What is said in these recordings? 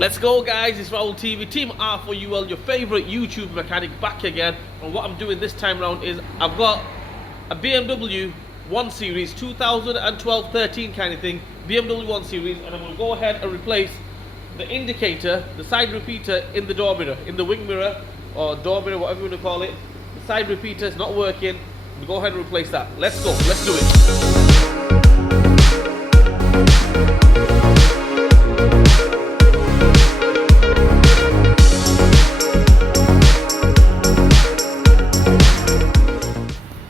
Let's go, guys. It's Raul TV, Team R4UL, your favorite YouTube mechanic, back again. And what I'm doing this time around is I've got a BMW 1 Series 2012-13 kind of thing, BMW 1 Series, and I'm going to go ahead and replace the indicator, the side repeater in the door mirror, in the wing mirror or door mirror, whatever you want to call it. The side repeater is not working. We'll go ahead and replace that. Let's go. Let's do it.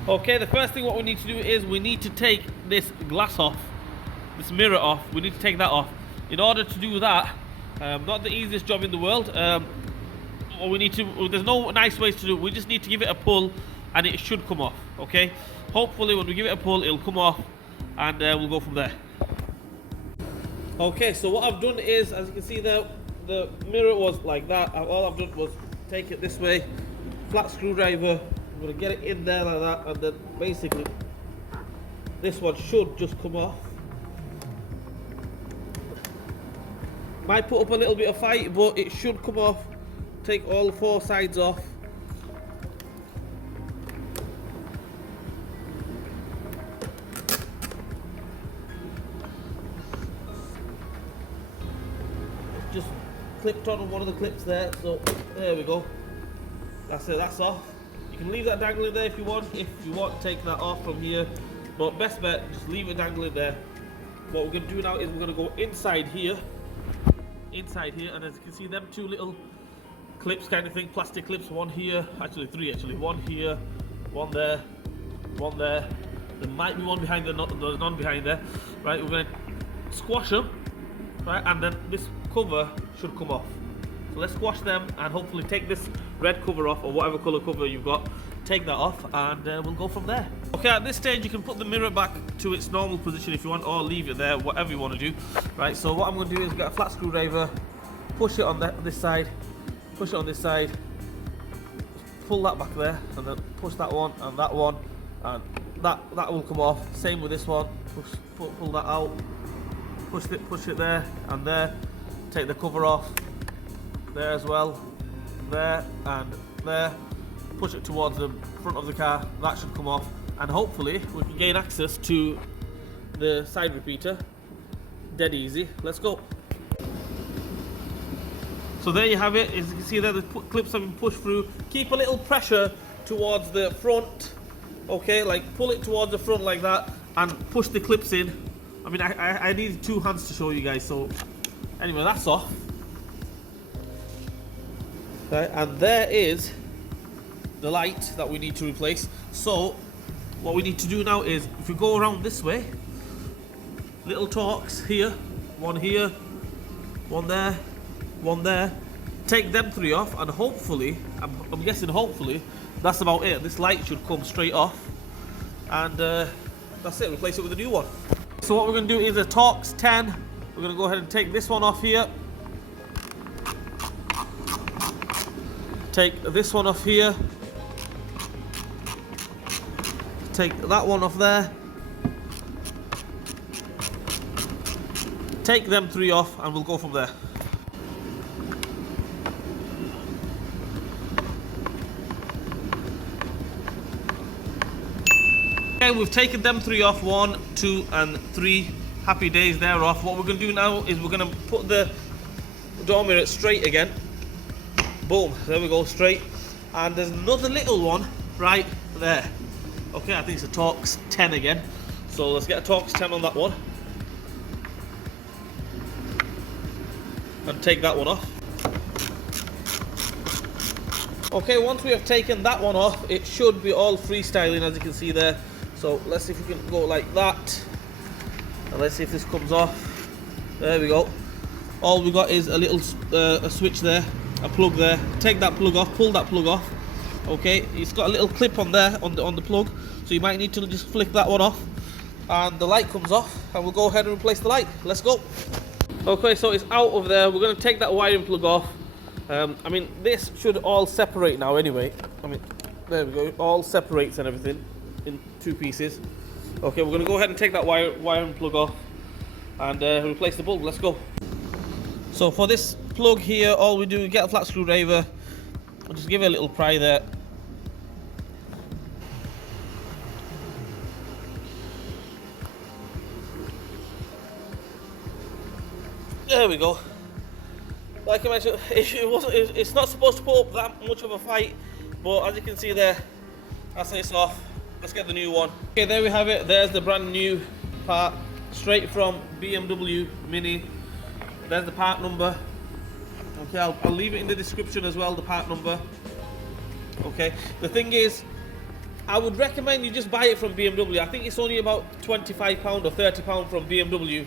Okay, the first thing what we need to do is we need to take this glass off, this mirror off. We need to take that off. In order to do that, not the easiest job in the world. We need to. There's no nice ways to do it. We just need to give it a pull, and it should come off. Okay. Hopefully, when we give it a pull, it'll come off, and we'll go from there. Okay. So what I've done is, as you can see there, the mirror was like that. All I've done was take it this way, flat screwdriver. I'm going to get it in there like that, and then basically this one should just come off. Might put up a little bit of fight, but it should come off. Take all 4 sides off. Just clipped on one of the clips there, so there we go. That's it, that's off. You can leave that dangling there if you want. If you want, take that off from here. But best bet, just leave it dangling there. What we're going to do now is we're going to go inside here. Inside here, and as you can see, them 2 little clips kind of thing, plastic clips. One here, actually 3 actually. One here, one there, one there. There might be one behind there, there's none behind there. Right, we're going to squash them. Right, and then this cover should come off. So let's squash them and hopefully take this red cover off, or whatever colour cover you've got. Take that off, and we'll go from there. Okay, at this stage you can put the mirror back to its normal position if you want, or leave it there, whatever you want to do. Right, so what I'm going to do is get a flat screwdriver, push it on this side, push it on this side, pull that back there, and then push that one and that one, and that will come off. Same with this one. Pull that out, push it there and there. Take the cover off. There as well, there and there. Push it towards the front of the car. That should come off, and hopefully we can gain access to the side repeater. Dead easy. Let's go. So there you have it. As you can see there, the clips have been pushed through. Keep a little pressure towards the front. Okay, like pull it towards the front like that, and push the clips in. I mean, I need 2 hands to show you guys. So anyway, that's off. Right, and there is the light that we need to replace. So what we need to do now is, if we go around this way, little torques here, one there, one there. Take them 3 off, and hopefully, I'm guessing hopefully, that's about it. This light should come straight off, and that's it. Replace it with a new one. So what we're going to do is a Torx 10. We're going to go ahead and take this one off here. Take this one off here. Take that one off there. Take them 3 off, and we'll go from there. Okay, we've taken them 3 off. 1, 2, and 3. Happy days, they're off. What we're going to do now is we're going to put the door mirror straight again. Boom, there we go, straight. And there's another little one right there. Okay, I think it's a Torx 10 again. So let's get a Torx 10 on that one. And take that one off. Okay, once we have taken that one off, it should be all freestyling, as you can see there. So let's see if we can go like that. And let's see if this comes off. There we go. All we got is a little a switch there. A plug there. Take that plug off, pull that plug off. Okay, it's got a little clip on there on the plug, so you might need to just flick that one off, and the light comes off, and we'll go ahead and replace the light. Let's go. Okay, so it's out of there. We're going to take that wiring plug off. I mean, this should all separate now anyway. I mean, there we go. It all separates and everything in 2 pieces. Okay, we're going to go ahead and take that wiring plug off and replace the bulb. Let's go. So for this plug here, all we do is get a flat screwdriver and just give it a little pry there. There we go. Like I mentioned, it's not supposed to put up that much of a fight, but as you can see there, that's it's off. Let's get the new one. Okay, there we have it. There's the brand new part, straight from BMW Mini. There's the part number. Okay, I'll leave it in the description as well, the part number. Okay, the thing is, I would recommend you just buy it from BMW. I think it's only about £25 or £30 from BMW.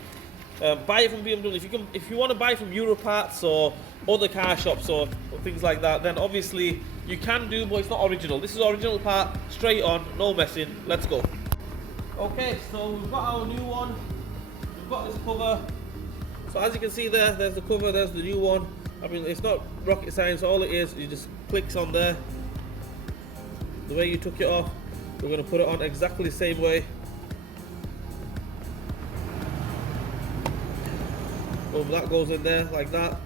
Buy it from BMW. If you want to buy from Europarts or other car shops or things like that, then obviously you can do, but it's not original. This is original part, straight on, no messing. Let's go. Okay, so we've got our new one. We've got this cover. So as you can see there, there's the cover, there's the new one. I mean, it's not rocket science. All it is, you just clicks on there. The way you took it off, we're going to put it on exactly the same way. Boom, that goes in there like that.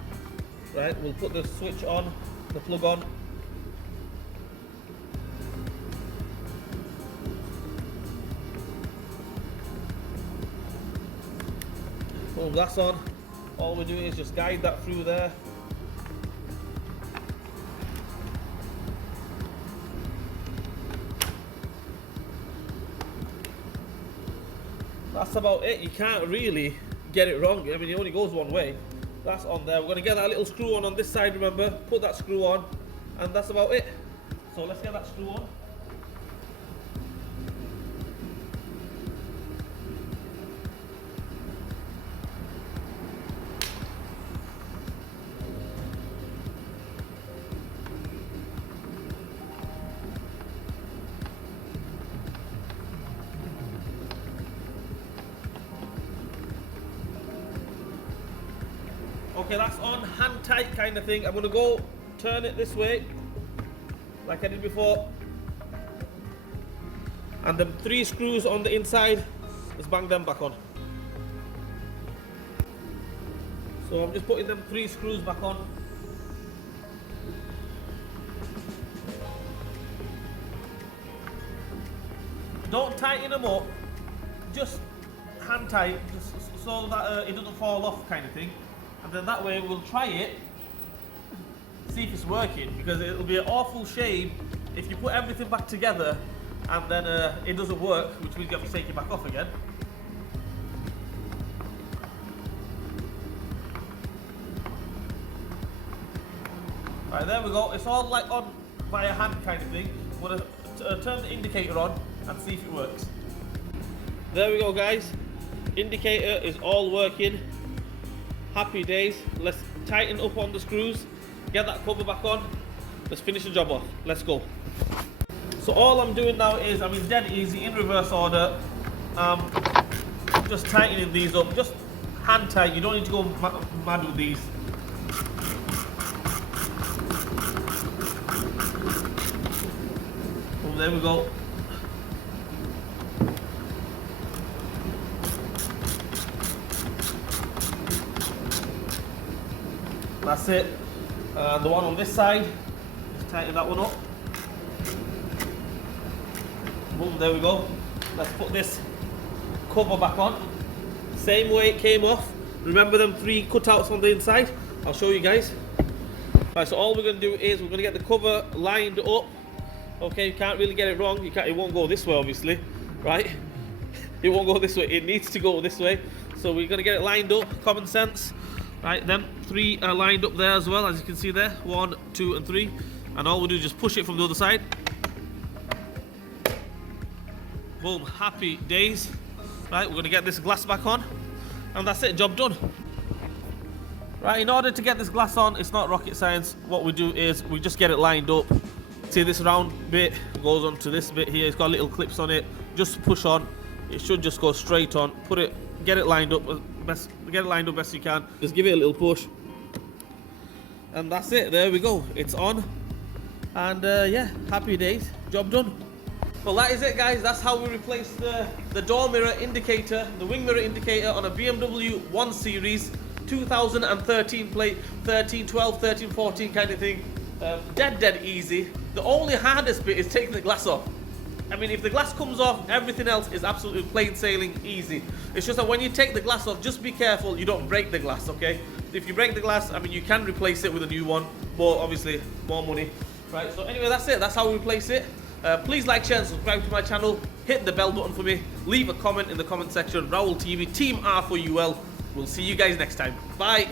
Right, we'll put the switch on, the plug on. Boom, that's on. All we do is just guide that through there. That's about it. You can't really get it wrong. I mean, it only goes one way. That's on there. We're going to get that little screw on this side, remember. Put that screw on, and that's about it. So let's get that screw on. Okay, that's on, hand tight kind of thing. I'm going to go turn it this way, like I did before. And the 3 screws on the inside, let's bang them back on. So I'm just putting them 3 screws back on. Don't tighten them up, just hand tight, just so that it doesn't fall off kind of thing. And then that way we'll try it, see if it's working, because it'll be an awful shame if you put everything back together and then it doesn't work, which means you have to take it back off again. Right, there we go. It's all like on by a hand kind of thing. I'm going to turn the indicator on and see if it works. There we go, guys. Indicator is all working. Happy days. Let's tighten up on the screws, get that cover back on. Let's finish the job off. Let's go. So all I'm doing now is, I mean, dead easy, in reverse order. Just tightening these up, just hand tight. You don't need to go mad with these. Oh, there we go. That's it. The one on this side, just tighten that one up. Boom, there we go. Let's put this cover back on. Same way it came off. Remember them 3 cutouts on the inside? I'll show you guys. Right, so all we're going to do is we're going to get the cover lined up. Okay, you can't really get it wrong. It won't go this way, obviously, right? It won't go this way. It needs to go this way. So we're going to get it lined up, common sense. Right, them 3 are lined up there as well, as you can see there. 1, 2, and 3. And all we'll do is just push it from the other side. Boom, happy days. Right, we're going to get this glass back on. And that's it, job done. Right, in order to get this glass on, it's not rocket science. What we do is we just get it lined up. See this round bit goes onto this bit here. It's got little clips on it. Just push on. It should just go straight on. Get it lined up best you can. Just give it a little push, and that's it. There we go. It's on, and yeah, happy days. Job done. Well, that is it, guys. That's how we replace the door mirror indicator, the wing mirror indicator on a BMW 1 Series. 2013 plate, 13, 12, 13, 14 kind of thing. Dead easy. The only hardest bit is taking the glass off. I mean, if the glass comes off, everything else is absolutely plain sailing easy. It's just that when you take the glass off, just be careful you don't break the glass, okay? If you break the glass, I mean, you can replace it with a new one, but obviously more money. Right, so anyway, that's it. That's how we replace it. Please like, share, and subscribe to my channel. Hit the bell button for me. Leave a comment in the comment section. Raoul TV, Team R for UL. We'll see you guys next time. Bye.